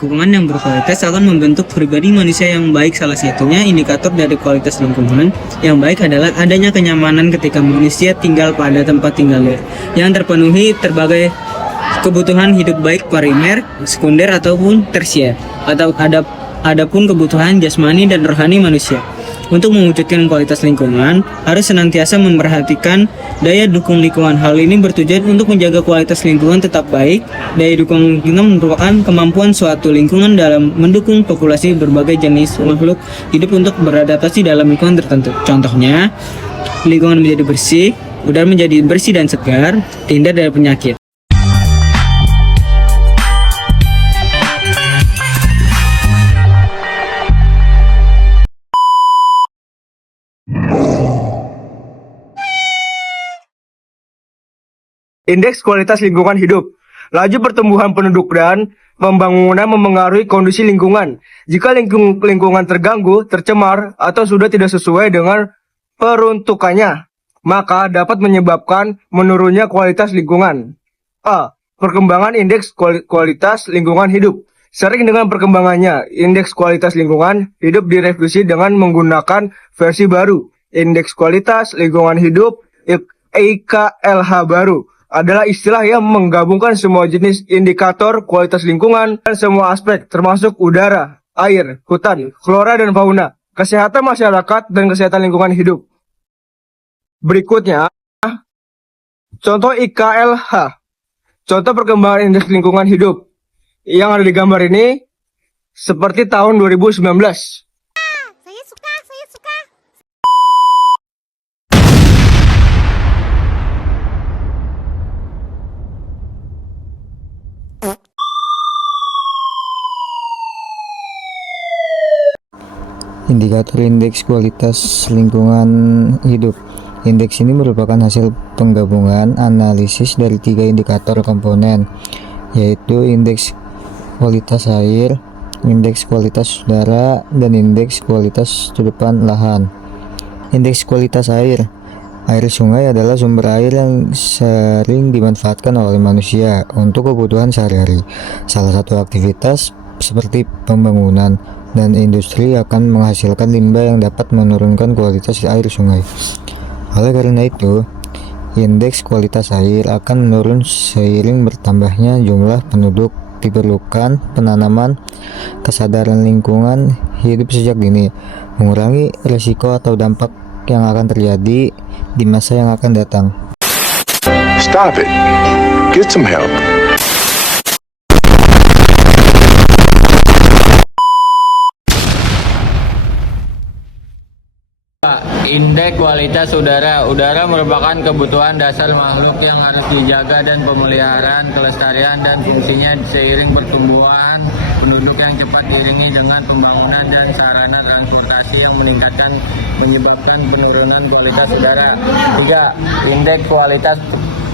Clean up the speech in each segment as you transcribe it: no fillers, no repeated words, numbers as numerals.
lingkungan yang berkualitas akan membentuk pribadi manusia yang baik. Salah satunya indikator dari kualitas lingkungan yang baik adalah adanya kenyamanan ketika manusia tinggal pada tempat tinggalnya, yang terpenuhi berbagai kebutuhan hidup baik primer, sekunder ataupun tersier, atau adapun kebutuhan jasmani dan rohani manusia. Untuk mewujudkan kualitas lingkungan, harus senantiasa memperhatikan daya dukung lingkungan. Hal ini bertujuan untuk menjaga kualitas lingkungan tetap baik. Daya dukung lingkungan merupakan kemampuan suatu lingkungan dalam mendukung populasi berbagai jenis makhluk hidup untuk beradaptasi dalam lingkungan tertentu. Contohnya, lingkungan menjadi bersih, udara menjadi bersih dan segar, terhindar dari penyakit. Indeks kualitas lingkungan hidup. Laju pertumbuhan penduduk dan pembangunan memengaruhi kondisi lingkungan. Jika lingkungan terganggu, tercemar, atau sudah tidak sesuai dengan peruntukannya, maka dapat menyebabkan menurunnya kualitas lingkungan. A. Perkembangan indeks kualitas lingkungan hidup. Sering dengan perkembangannya, indeks kualitas lingkungan hidup direvisi dengan menggunakan versi baru. Indeks kualitas lingkungan hidup IKLH baru adalah istilah yang menggabungkan semua jenis indikator kualitas lingkungan dan semua aspek termasuk udara, air, hutan, flora dan fauna, kesehatan masyarakat dan kesehatan lingkungan hidup. Berikutnya, contoh IKLH. Contoh perkembangan indeks lingkungan hidup yang ada di gambar ini seperti tahun 2019. Saya suka. Indikator indeks kualitas lingkungan hidup. Indeks ini merupakan hasil penggabungan analisis dari 3 indikator komponen, yaitu indeks kualitas air, indeks kualitas udara, dan indeks kualitas tutupan lahan. Indeks kualitas air. Air sungai adalah sumber air yang sering dimanfaatkan oleh manusia untuk kebutuhan sehari-hari. Salah satu aktivitas seperti pembangunan dan industri akan menghasilkan limbah yang dapat menurunkan kualitas air sungai. Oleh karena itu, indeks kualitas air akan menurun seiring bertambahnya jumlah penduduk. Diperlukan penanaman kesadaran lingkungan hidup sejak dini, mengurangi risiko atau dampak yang akan terjadi di masa yang akan datang. Stop it. Get some help. Indeks kualitas udara. Udara merupakan kebutuhan dasar makhluk yang harus dijaga dan pemeliharaan kelestarian dan fungsinya seiring pertumbuhan penduduk yang cepat diiringi dengan pembangunan dan sarana transportasi yang menyebabkan penurunan kualitas udara. 3. Indeks kualitas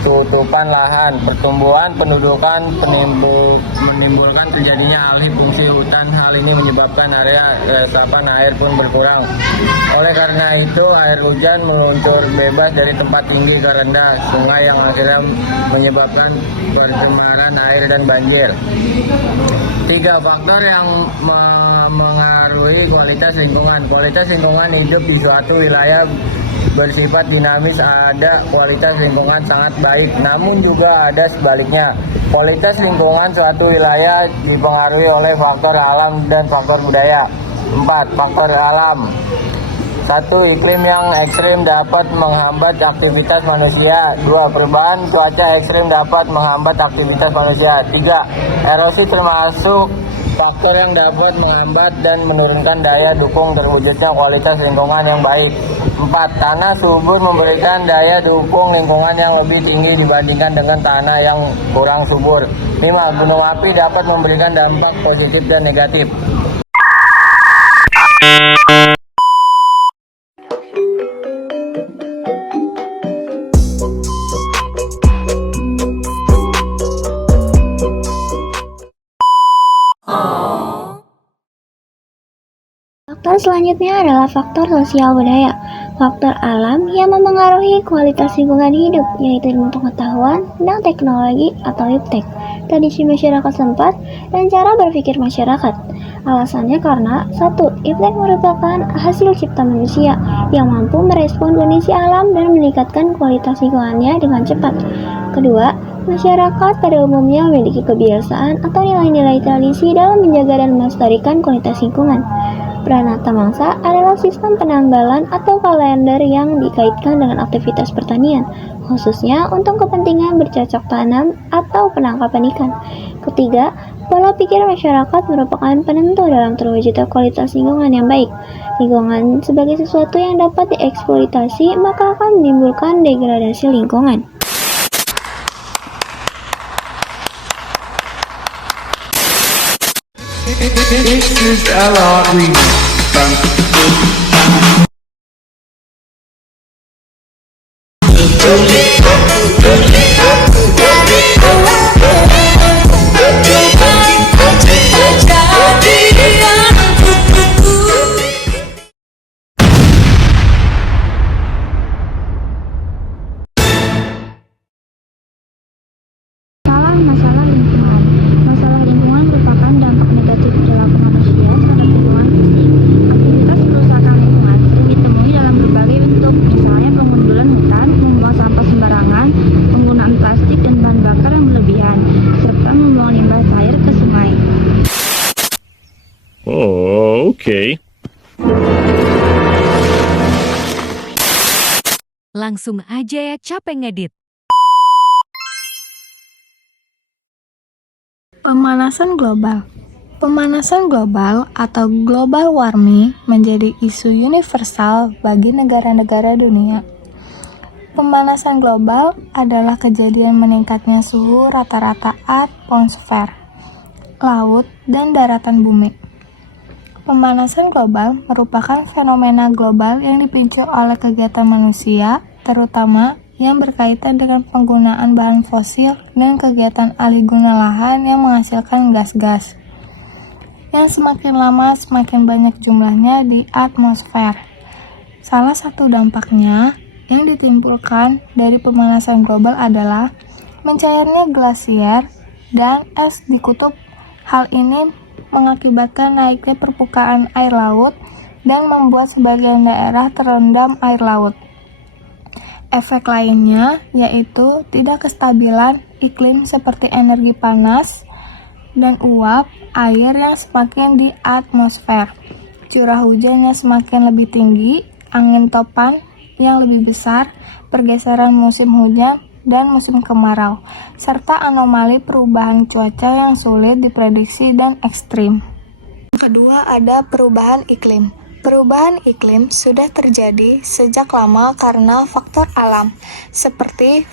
tutupan lahan. Pertumbuhan pendudukan menimbulkan terjadinya alih fungsi hutan. Hal ini menyebabkan area resapan air pun berkurang. Oleh karena itu, air hujan meluncur bebas dari tempat tinggi ke rendah sungai yang akhirnya menyebabkan pencemaran air dan banjir. 3. Faktor yang mengaruhi kualitas lingkungan. Kualitas lingkungan hidup di suatu wilayah bersifat dinamis. Ada kualitas lingkungan sangat baik, namun juga ada sebaliknya. Kualitas lingkungan suatu wilayah dipengaruhi oleh faktor alam dan faktor budaya. 4. Faktor alam. 1. Iklim yang ekstrim dapat menghambat aktivitas manusia. 2. Perubahan cuaca ekstrim dapat menghambat aktivitas manusia. 3. Erosi termasuk faktor yang dapat menghambat dan menurunkan daya dukung terwujudnya kualitas lingkungan yang baik. 4. Tanah subur memberikan daya dukung lingkungan yang lebih tinggi dibandingkan dengan tanah yang kurang subur. 5. Gunung api dapat memberikan dampak positif dan negatif. Faktor selanjutnya adalah faktor sosial budaya. Faktor alam yang memengaruhi kualitas lingkungan hidup, yaitu ilmu pengetahuan dan teknologi atau iptek. tradisi masyarakat setempat, dan cara berpikir masyarakat. Alasannya karena 1. Iptek merupakan hasil cipta manusia yang mampu merespon kondisi alam dan meningkatkan kualitas lingkungannya dengan cepat. Kedua, masyarakat pada umumnya memiliki kebiasaan atau nilai-nilai tradisi dalam menjaga dan melestarikan kualitas lingkungan. Pranata Mangsa adalah sistem penanggalan atau kalender yang dikaitkan dengan aktivitas pertanian, khususnya untuk kepentingan bercocok tanam atau penangkapan ikan. Ketiga, pola pikir masyarakat merupakan penentu dalam terwujudnya kualitas lingkungan yang baik. Lingkungan sebagai sesuatu yang dapat dieksploitasi, maka akan menimbulkan degradasi lingkungan. This is LR Remix. Masalah lingkungan. Masalah lingkungan merupakan dampak negatif perilaku manusia terhadap lingkungan fisik. Aktivitas kerusakan lingkungan sering ditemui dalam berbagai bentuk, misalnya pengundulan hutan, membuang sampah sembarangan, penggunaan plastik dan bahan bakar yang berlebihan, serta membuang limbah cair ke sungai. Oh, okay. Langsung aja ya, capek ngedit. Pemanasan global. Pemanasan global atau global warming menjadi isu universal bagi negara-negara dunia. Pemanasan global adalah kejadian meningkatnya suhu rata-rata atmosfer, laut, dan daratan bumi. Pemanasan global merupakan fenomena global yang dipicu oleh kegiatan manusia, terutama yang berkaitan dengan penggunaan bahan fosil dan kegiatan alih guna lahan yang menghasilkan gas-gas yang semakin lama semakin banyak jumlahnya di atmosfer. Salah satu dampaknya yang ditimbulkan dari pemanasan global adalah mencairnya glasier dan es di kutub. Hal ini mengakibatkan naiknya permukaan air laut dan membuat sebagian daerah terendam air laut. Efek lainnya yaitu tidak kestabilan iklim seperti energi panas dan uap air yang semakin di atmosfer, curah hujan yang semakin lebih tinggi, angin topan yang lebih besar, pergeseran musim hujan dan musim kemarau, serta anomali perubahan cuaca yang sulit diprediksi dan ekstrim. Kedua, ada perubahan iklim. Perubahan iklim sudah terjadi sejak lama karena faktor alam, seperti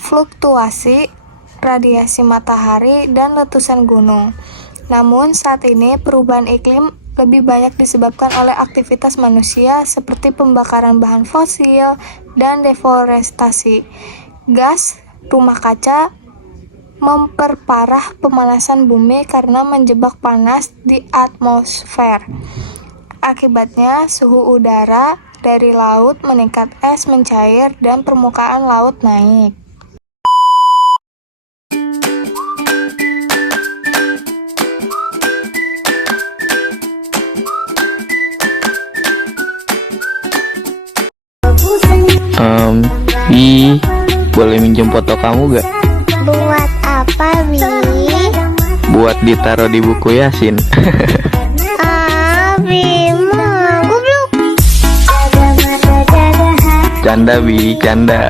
fluktuasi radiasi matahari dan letusan gunung. Namun saat ini perubahan iklim lebih banyak disebabkan oleh aktivitas manusia seperti pembakaran bahan fosil dan deforestasi. Gas rumah kaca memperparah pemanasan bumi karena menjebak panas di atmosfer. Akibatnya, suhu udara dari laut meningkat, es mencair, dan permukaan laut naik. Bi, boleh minjem foto kamu gak? Buat apa, Bi? Buat ditaruh di buku Yasin. Canda Bi, canda.